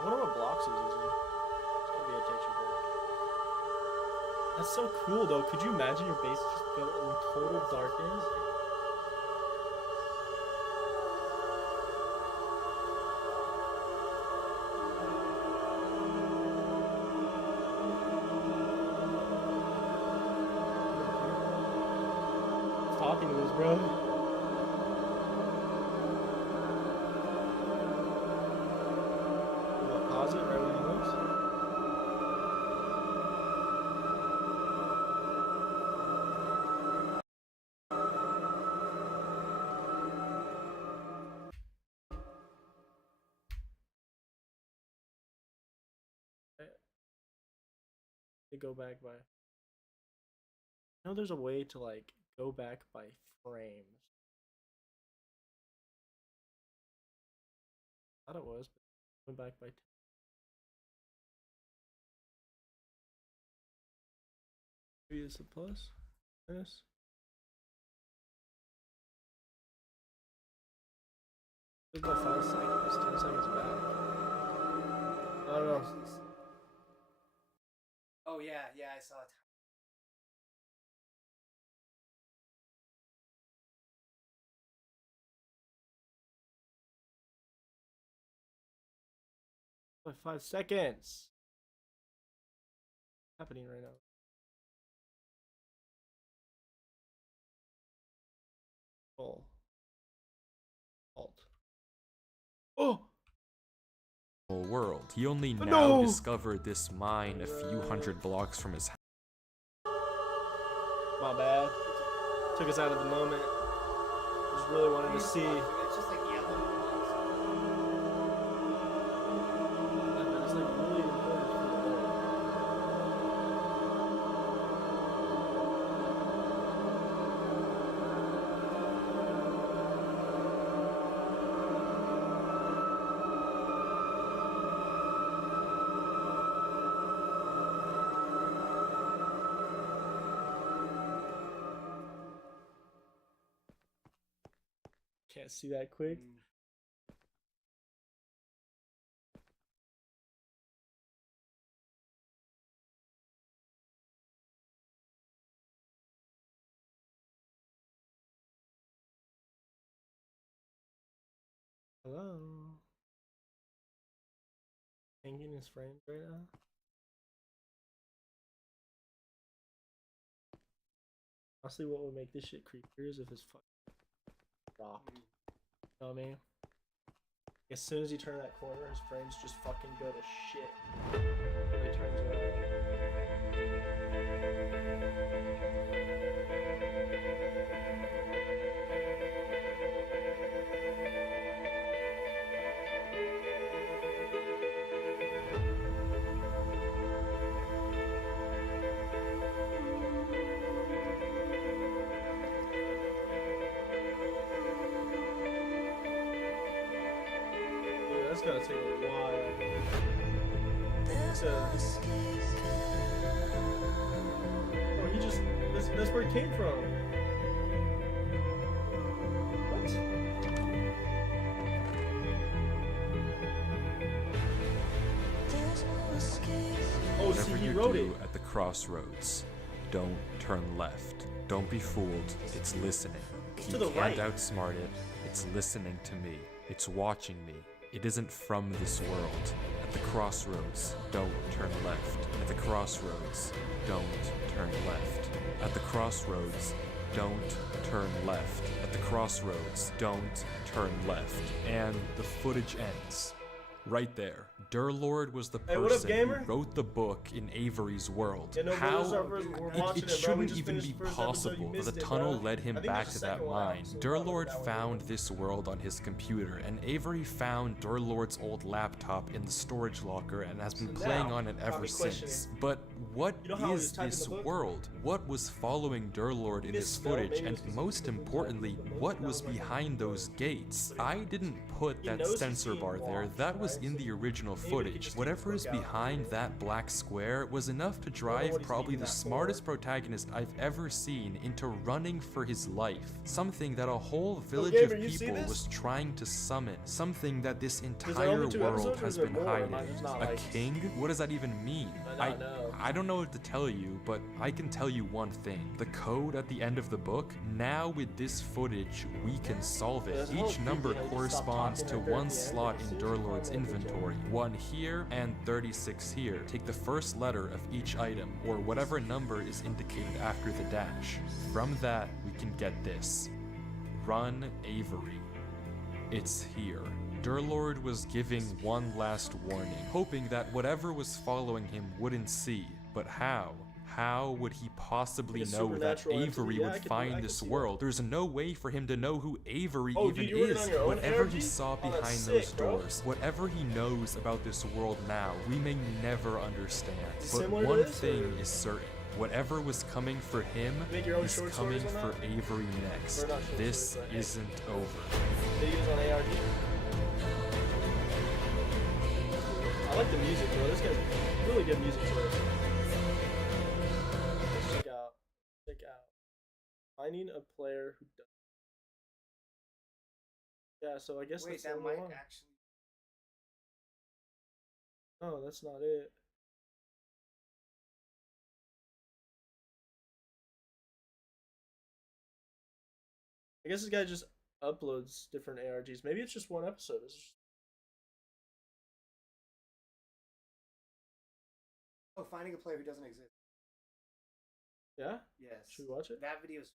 I wonder what blocks he's using. It's gonna be a texture block. That's so cool, though. Could you imagine your base just built in total darkness? Talking to us, bro. What, pause it right when he moves? They go back by. I know there's a way to like go back by frames. I thought it was, but went back by. Maybe it's a plus. Minus. It's about 5 seconds, 10 seconds back. I don't know. Oh yeah, I saw it. By 5 seconds. What's happening right now? Control. Alt. Oh! World. He only now No! discovered this mine a few hundred blocks from his house. My bad. Took us out of the moment. Just really wanted to see. It's just like yellow. It's like really important for the lore. Can't see that quick. Hello. Hanging his frames right now. Honestly, what would make this shit creepier is if his fuck dropped. You know what I mean? As soon as you turn that corner, his frames just fucking go to shit. He turns around. Dude, that's gonna take a while. There's says. Oh, he just. That's where he came from. What? Oh, see, Whatever he you wrote do it. at the crossroads, don't turn left. Don't be fooled. It's listening. To You the can't right. outsmart it. It's listening to me. It's watching me. It isn't from this world. At the crossroads, don't turn left. At the crossroads, don't turn left. At the crossroads, don't turn left. At the crossroads, don't turn left. And the footage ends. Right there. Durlord was the Hey, what up, person gamer? who wrote the book in Avery's world. Yeah, no, How brothers, our first- we're watching it it, bro. We shouldn't just even finished be the first episode. You possible that missed the it, tunnel bro. led him I think back there's to a that second one out, mine. so we'll probably Durlord go that way found later. this world on his computer, and Avery found Durlord's old laptop in the storage locker and has been So playing now, on it got ever me since. questioning. But what You know how he was is typing this the book? world? What was following Durlord in this misspelled, footage? maybe And it's 'cause most he was importantly, typing the book. what That was was like a- behind those gates? I didn't put He that knows he's sensor being bar there. watched, That was right? in So the original maybe we could footage. just keep Whatever the is book out. behind that black square was enough to drive what he's probably needing the that smartest for. protagonist I've ever seen into running for his life. Something that a whole village gamer, of you see people this? was trying to summon. Something that this there entire only 2 world episodes, or has is there been more? Am hiding. I just not, A like- king? What does that even mean? I don't know. I don't know what to tell you, but I can tell you one thing. The code at the end of the book, now with this footage, we can solve it. There's no Each number creepy how you just stop corresponds talking to right there one at the end. slot in It's Durlord's kind of a joke. inventory. 1 here and 36 here. Take the first letter of each item, or whatever number is indicated after the dash. From that, we can get this. Run Avery. It's here. Durlord was giving one last warning, hoping that whatever was following him wouldn't see. But how? How would he possibly Like a know that supernatural entity? Avery Yeah, I would can find see this that. world? There's no way for him to know who Avery Oh, even dude, you wrote it is. on your own Whatever ARG? he saw Oh, that's behind sick, those bro. doors, whatever he knows about this world now, we may never understand. But Similar to one this, thing or- is certain. Whatever was coming for him Make your own is short coming stories for on that? Avery next. Or not short This stories, but- isn't over. Videos on ARG. I like the music, bro. This guy's really good music choice. Let's check out. Finding a player who does. Yeah, so I guess Wait, that's the that only might one. actually. Oh, that's not it. I guess this guy just uploads different ARGs. Maybe it's just one episode. It's just... Oh, finding a player who doesn't exist. Yeah? Yes. Should we watch it? That video's.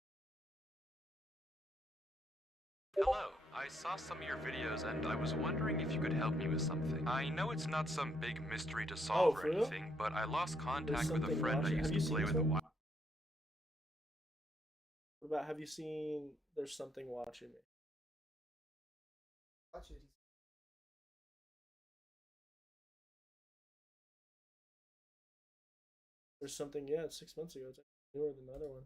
Hello, I saw some of your videos and I was wondering if you could help me with something. I know it's not some big mystery to solve Oh, or for real? anything, but I lost There's contact with a something friend I watching. used Have you to seen play this with a one? while. What about, have you seen There's Something Watching Me? Watch it. There's something, yeah, it's 6 months ago. It's newer than the other one.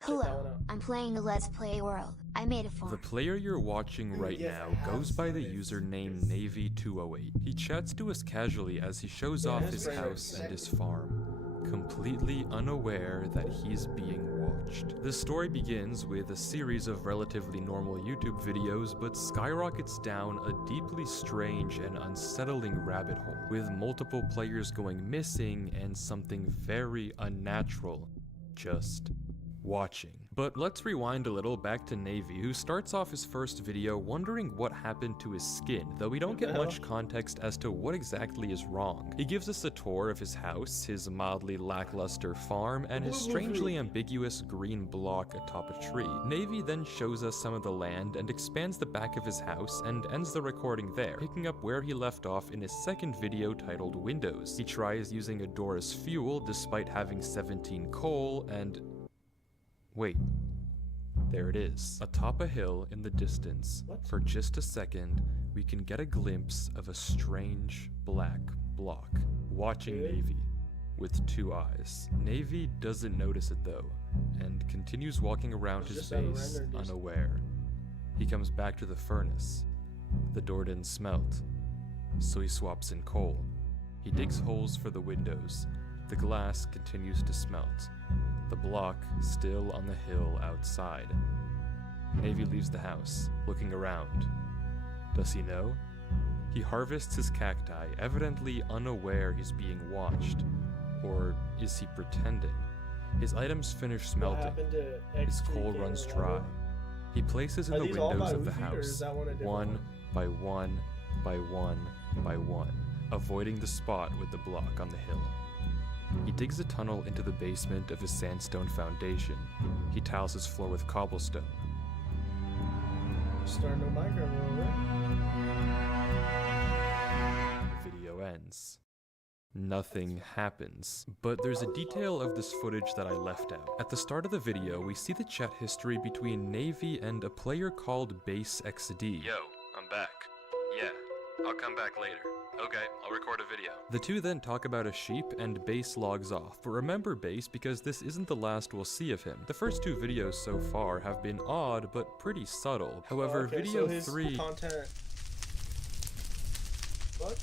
Check that one Hello, out. I'm playing a Let's Play World. I made a farm. The player you're watching right Yes, now I have goes by the seen this. username Navy208. He chats to us casually as he shows Yeah, off his his friend house is- and his farm, completely unaware that he's being watched. The story begins with a series of relatively normal YouTube videos, but skyrockets down a deeply strange and unsettling rabbit hole, with multiple players going missing and something very unnatural just watching. But let's rewind a little back to Navy, who starts off his first video wondering what happened to his skin, though we don't get much context as to what exactly is wrong. He gives us a tour of his house, his mildly lackluster farm, and his strangely ambiguous green block atop a tree. Navy then shows us some of the land and expands the back of his house and ends the recording there, picking up where he left off in his second video titled Windows. He tries using a door as fuel despite having 17 coal and... wait. There it is. Atop a hill in the distance, What? for just a second, we can get a glimpse of a strange black block watching Really? Navy with 2 eyes. Navy doesn't notice it though, and continues walking around It's his just out of base render, just- unaware. He comes back to the furnace. The door didn't smelt, so he swaps in coal. He digs holes for the windows. The glass continues to smelt. The block still on the hill outside. Navy leaves the house, looking around. Does he know? He harvests his cacti, evidently unaware he's being watched. Or is he pretending? His items finish What smelting. happened to His X3 coal King runs or dry. whatever? He places in Are the these all windows by of the Luffy, or is house, that one a different one by one by one by one, avoiding the spot with the block on the hill. He digs a tunnel into the basement of his sandstone foundation. He tiles his floor with cobblestone. Starting to Minecraft a little bit. The video ends. Nothing happens, but there's a detail of this footage that I left out. At the start of the video, we see the chat history between Navy and a player called BaseXD. Yo, I'm back. Yeah, I'll come back later. Okay, I'll record a video. The two then talk about a sheep and Base logs off, but remember Base because this isn't the last we'll see of him. The first two videos so far have been odd, but pretty subtle. However, Okay, video so his 3... content. What?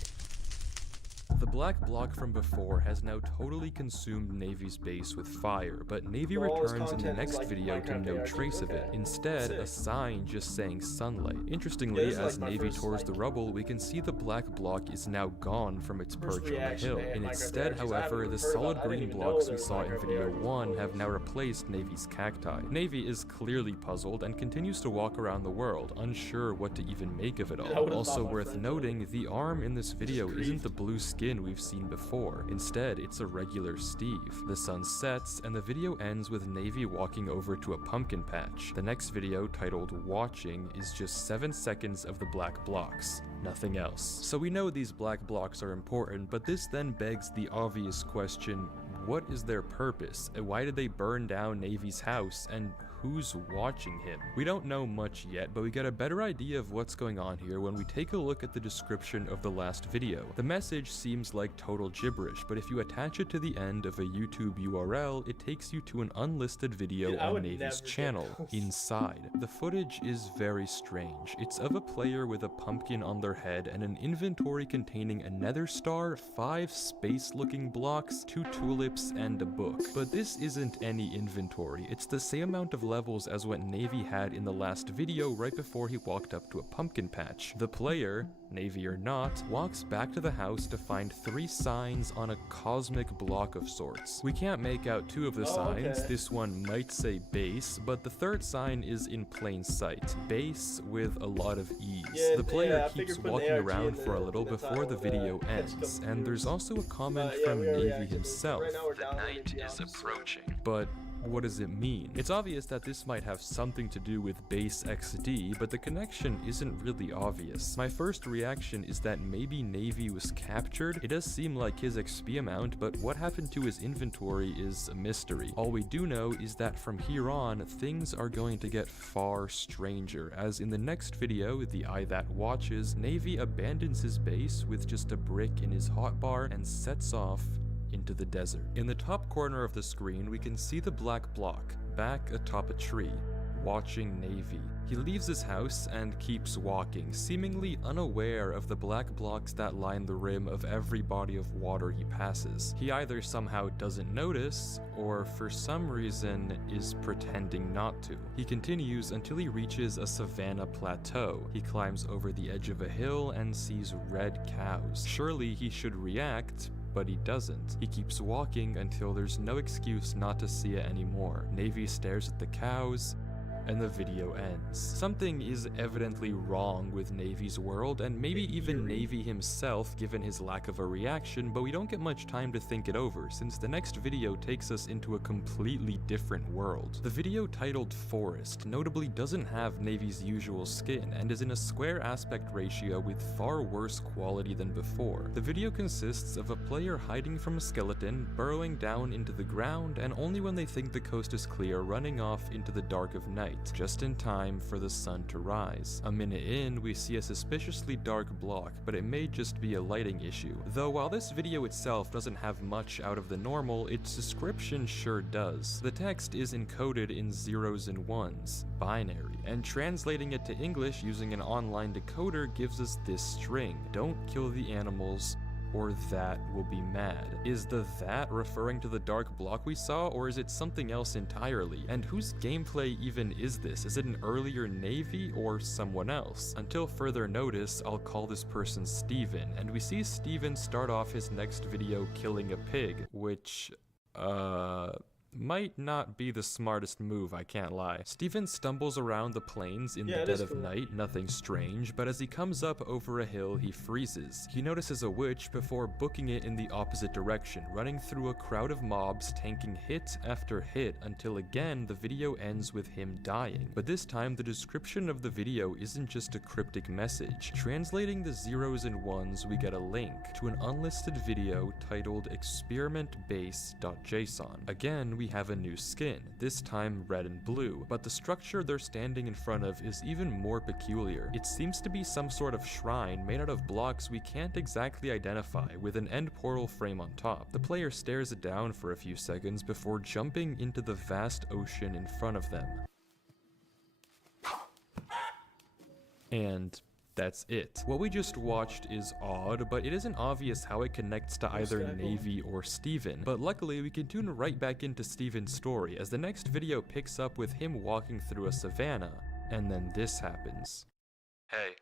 The black block from before has now totally consumed Navy's base with fire, but Navy So all his returns in the content is next like video to Minecraft no ARG. trace of it. Okay. Instead, a Sick. sign just saying sunlight. Yeah, Interestingly, this is as like my Navy first, tours like, the rubble, we can see the black block is now gone from its First perch on the reaction hill. to And Minecraft instead, ARGs. I haven't however, even the heard solid about- I didn't green even know blocks there we was saw in Minecraft video ARGs 1 before. have now replaced Navy's cacti. Navy is clearly puzzled and continues to walk around the world, unsure what to even make of it I all. would've Also thought my worth friend noting, the arm in this video grief. isn't the blue skin we've seen before. Instead, it's a regular Steve. The sun sets, and the video ends with Navy walking over to a pumpkin patch. The next video, titled Watching, is just 7 seconds of the black blocks. Nothing else. So we know these black blocks are important, but this then begs the obvious question, what is their purpose? And why did they burn down Navy's house? And who's watching him? We don't know much yet, but we get a better idea of what's going on here when we take a look at the description of the last video. The message seems like total gibberish, but if you attach it to the end of a YouTube URL, it takes you to an unlisted video Dude, I on would Navy's never get channel. those. Inside, the footage is very strange. It's of a player with a pumpkin on their head and an inventory containing a nether star, 5 space-looking blocks, 2 tulips, and a book. But this isn't any inventory. It's the same amount of levels as what Navy had in the last video right before he walked up to a pumpkin patch. The player, Navy or not, walks back to the house to find 3 signs on a cosmic block of sorts. We can't make out 2 of the signs. Okay. This one might say base, but the third sign is in plain sight. Base with a lot of ease. Yeah, The player yeah, I keeps figured putting walking ARG around in for a the- little in the before title the would, video catch ends, some and there's viewers. also a comment Yeah, from we already Navy reacted to it. himself. Right now we're The downloading night to be is honest. approaching. But what does it mean? It's obvious that this might have something to do with Base XD, but the connection isn't really obvious. My first reaction is that maybe Navy was captured. It does seem like his XP amount, but what happened to his inventory is a mystery. All we do know is that from here on, things are going to get far stranger, as in the next video, The Eye That Watches, Navy abandons his base with just a brick in his hotbar and sets off into the desert. In the top corner of the screen, we can see the black block, back atop a tree, watching Navy. He leaves his house and keeps walking, seemingly unaware of the black blocks that line the rim of every body of water he passes. He either somehow doesn't notice, or for some reason is pretending not to. He continues until he reaches a savanna plateau. He climbs over the edge of a hill and sees red cows. Surely he should react, but he doesn't. He keeps walking until there's no excuse not to see it anymore. Navy stares at the cows, and the video ends. Something is evidently wrong with Navy's world, and maybe even Navy himself given his lack of a reaction, but we don't get much time to think it over, since the next video takes us into a completely different world. The video titled Forest notably doesn't have Navy's usual skin, and is in a square aspect ratio with far worse quality than before. The video consists of a player hiding from a skeleton, burrowing down into the ground, and only when they think the coast is clear, running off into the dark of night, just in time for the sun to rise. A minute in, we see a suspiciously dark block, but it may just be a lighting issue. Though while this video itself doesn't have much out of the normal, its description sure does. The text is encoded in 0s and 1s, binary, and translating it to English using an online decoder gives us this string: "Don't kill the animals, or that will be mad. Is the that referring to the dark block we saw, or is it something else entirely? And whose gameplay even is this? Is it an earlier Navy or someone else? Until further notice, I'll call this person Steven, and we see Steven start off his next video killing a pig, which, might not be the smartest move, I can't lie. Steven stumbles around the plains in the dead of night, nothing strange, but as he comes up over a hill, he freezes. He notices a witch before booking it in the opposite direction, running through a crowd of mobs, tanking hit after hit, until again the video ends with him dying. But this time, the description of the video isn't just a cryptic message. Translating the zeros and ones, we get a link to an unlisted video titled experimentbase.json. Again, we have a new skin, this time red and blue, but the structure they're standing in front of is even more peculiar. It seems to be some sort of shrine made out of blocks we can't exactly identify, with an end portal frame on top. The player stares it down for a few seconds before jumping into the vast ocean in front of them. And that's it. What we just watched is odd, but it isn't obvious how it connects to either Navy or Steven. But luckily, we can tune right back into Steven's story, as the next video picks up with him walking through a savannah, and then this happens. Hey.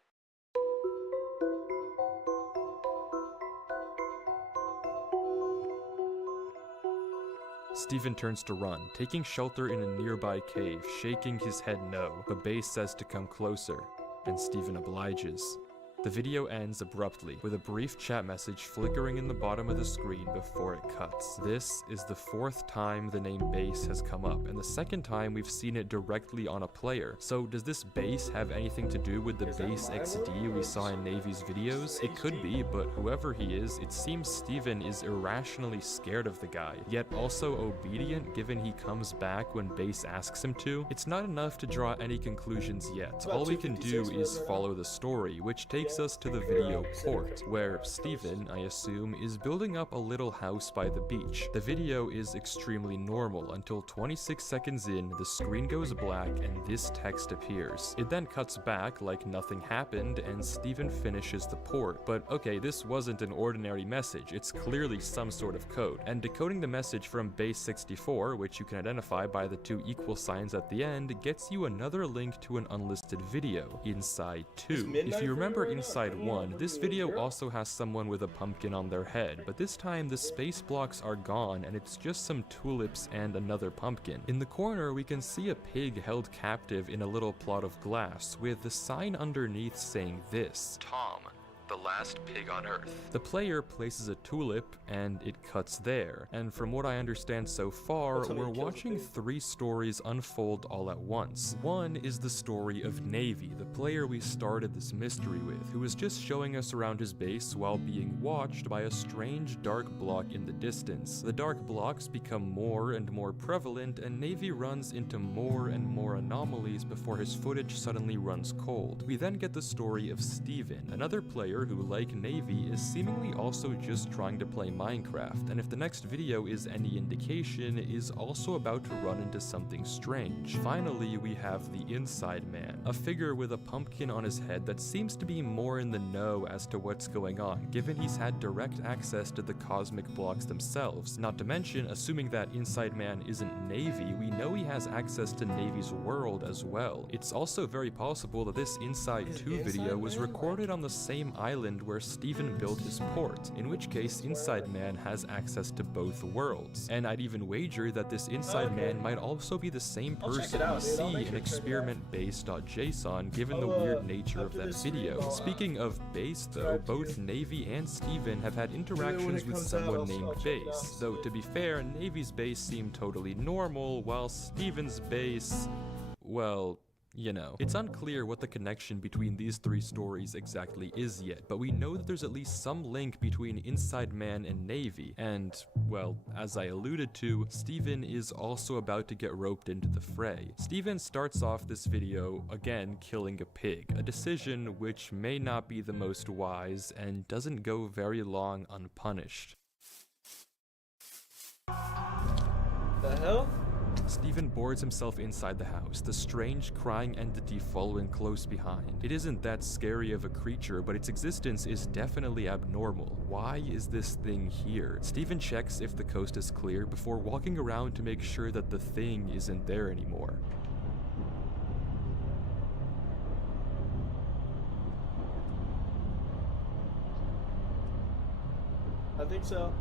Steven turns to run, taking shelter in a nearby cave, shaking his head no, but Base says to come closer, and Steven obliges. The video ends abruptly, with a brief chat message flickering in the bottom of the screen before it cuts. This is the 4th time the name Base has come up, and the 2nd time we've seen it directly on a player. So does this Base have anything to do with the Base XD we saw in Navy's videos? It could be, but whoever he is, it seems Steven is irrationally scared of the guy, yet also obedient given he comes back when Base asks him to. It's not enough to draw any conclusions yet. All we can do is follow the story, which takes us to the video port, where Steven, I assume, is building up a little house by the beach. The video is extremely normal until 26 seconds in, the screen goes black and this text appears. It then cuts back like nothing happened and Steven finishes the port. But okay, this wasn't an ordinary message, it's clearly some sort of code. And decoding the message from base 64, which you can identify by the 2 equal signs at the end, gets you another link to an unlisted video, Inside 2. If you remember Inside 1, this video also has someone with a pumpkin on their head, but this time the space blocks are gone and it's just some tulips and another pumpkin. In the corner, we can see a pig held captive in a little plot of glass, with the sign underneath saying this: Tom, the last pig on Earth. The player places a tulip and it cuts there, and from what I understand so far, we're watching 3 stories unfold all at once. One is the story of Navy, the player we started this mystery with, who is just showing us around his base while being watched by a strange dark block in the distance. The dark blocks become more and more prevalent, and Navy runs into more and more anomalies before his footage suddenly runs cold. We then get the story of Steven, another player who, like Navy, is seemingly also just trying to play Minecraft, and if the next video is any indication, is also about to run into something strange. Finally, we have the Inside Man, a figure with a pumpkin on his head that seems to be more in the know as to what's going on, given he's had direct access to the cosmic blocks themselves. Not to mention, assuming that Inside Man isn't Navy, we know he has access to Navy's world as well. It's also very possible that this Inside 2 video was recorded on the same island where Steven built his port, in which case Inside Man has access to both worlds. And I'd even wager that this Inside Man might also be the same person we see in experimentbase.json, given the weird nature of that video. Speaking of base though, both Navy and Steven have had interactions with someone named Base, though to be fair, Navy's base seemed totally normal, while Steven's base, well, you know. It's unclear what the connection between these 3 stories exactly is yet, but we know that there's at least some link between Inside Man and Navy, and, well, as I alluded to, Steven is also about to get roped into the fray. Steven starts off this video, again, killing a pig, a decision which may not be the most wise and doesn't go very long unpunished. The hell? Steven boards himself inside the house, the strange crying entity following close behind. It isn't that scary of a creature, but its existence is definitely abnormal. Why is this thing here? Steven checks if the coast is clear before walking around to make sure that the thing isn't there anymore. I think so.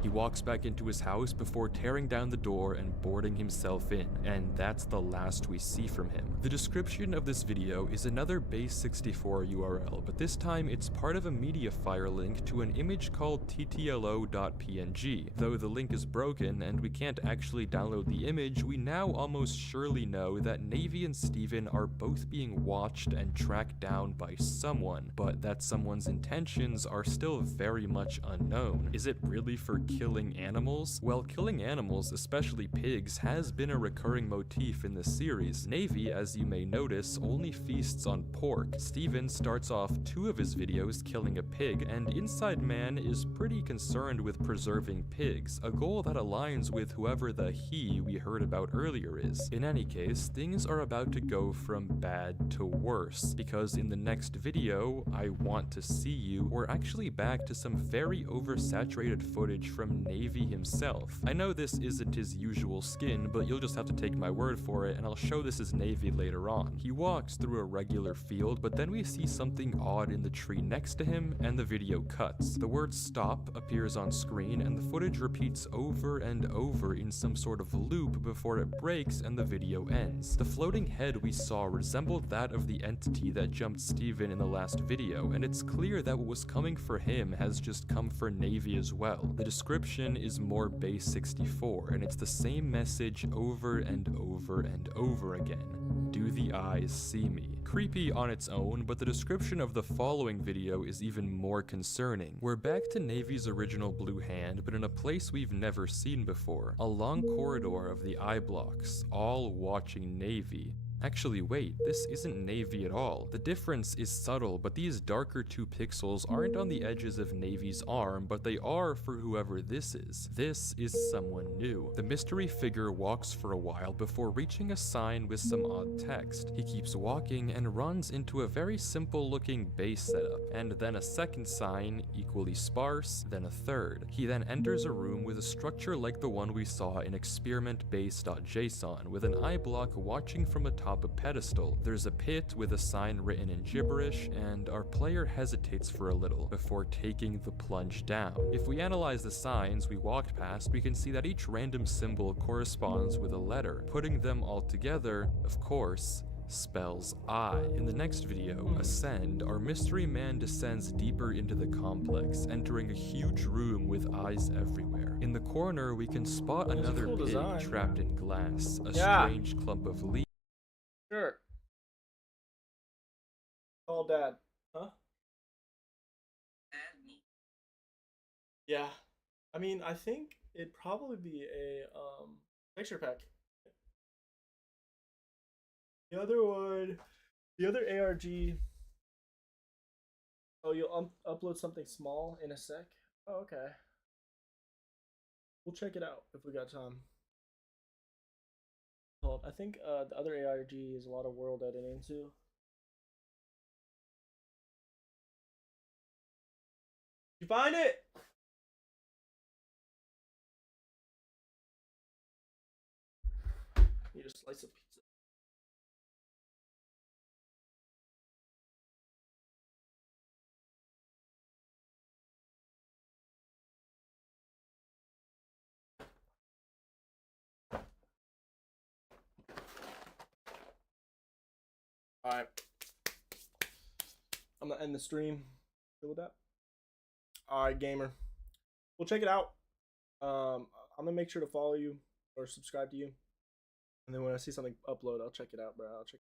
He walks back into his house before tearing down the door and boarding himself in, and that's the last we see from him. The description of this video is another base64 URL, but this time it's part of a Mediafire link to an image called ttlo.png. Though the link is broken and we can't actually download the image, we now almost surely know that Navy and Steven are both being watched and tracked down by someone, but that someone's intentions are still very much unknown. Is it really for killing animals? Well, killing animals, especially pigs, has been a recurring motif in the series. Navy, as you may notice, only feasts on pork. Steven starts off 2 of his videos killing a pig, and Inside Man is pretty concerned with preserving pigs, a goal that aligns with whoever the he we heard about earlier is. In any case, things are about to go from bad to worse, because in the next video, I Want to See You, we're actually back to some very oversaturated footage from Navy himself. I know this isn't his usual skin, but you'll just have to take my word for it, and I'll show this as Navy later on. He walks through a regular field, but then we see something odd in the tree next to him, and the video cuts. The word stop appears on screen, and the footage repeats over and over in some sort of loop before it breaks and the video ends. The floating head we saw resembled that of the entity that jumped Steven in the last video, and it's clear that what was coming for him has just come for Navy as well. The description is more base64, and it's the same message over and over and over again. Do the eyes see me? Creepy on its own, but the description of the following video is even more concerning. We're back to Navy's original blue hand, but in a place we've never seen before. A long corridor of the eye blocks, all watching Navy. Actually, wait, this isn't Navy at all. The difference is subtle, but these darker 2 pixels aren't on the edges of Navy's arm, but they are for whoever this is. This is someone new. The mystery figure walks for a while before reaching a sign with some odd text. He keeps walking and runs into a very simple looking base setup, and then a second sign, equally sparse, then a third. He then enters a room with a structure like the one we saw in experimentbase.json, with an eye block watching from atop a pedestal. There's a pit with a sign written in gibberish, and our player hesitates for a little before taking the plunge down. If we analyze the signs we walked past, we can see that each random symbol corresponds with a letter. Putting them all together, of course, spells I. In the next video, Ascend, our mystery man descends deeper into the complex, entering a huge room with eyes everywhere. In the corner, we can spot another cool pig design. trapped in glass, a Yeah. strange clump of leaves. Sure. Call Dad. Huh? Yeah. I mean, I think it'd probably be a texture pack. The other one, the other ARG. Oh, you'll upload something small in a sec? Oh, okay. We'll check it out if we got time. I think the other ARG is a lot of world editing too. Did you find it? Need a slice of pizza. Alright. I'm gonna end the stream. Good with that? Alright, gamer. We'll check it out. I'm gonna make sure to follow you or subscribe to you. And then when I see something upload, I'll check it out, bro. I'll check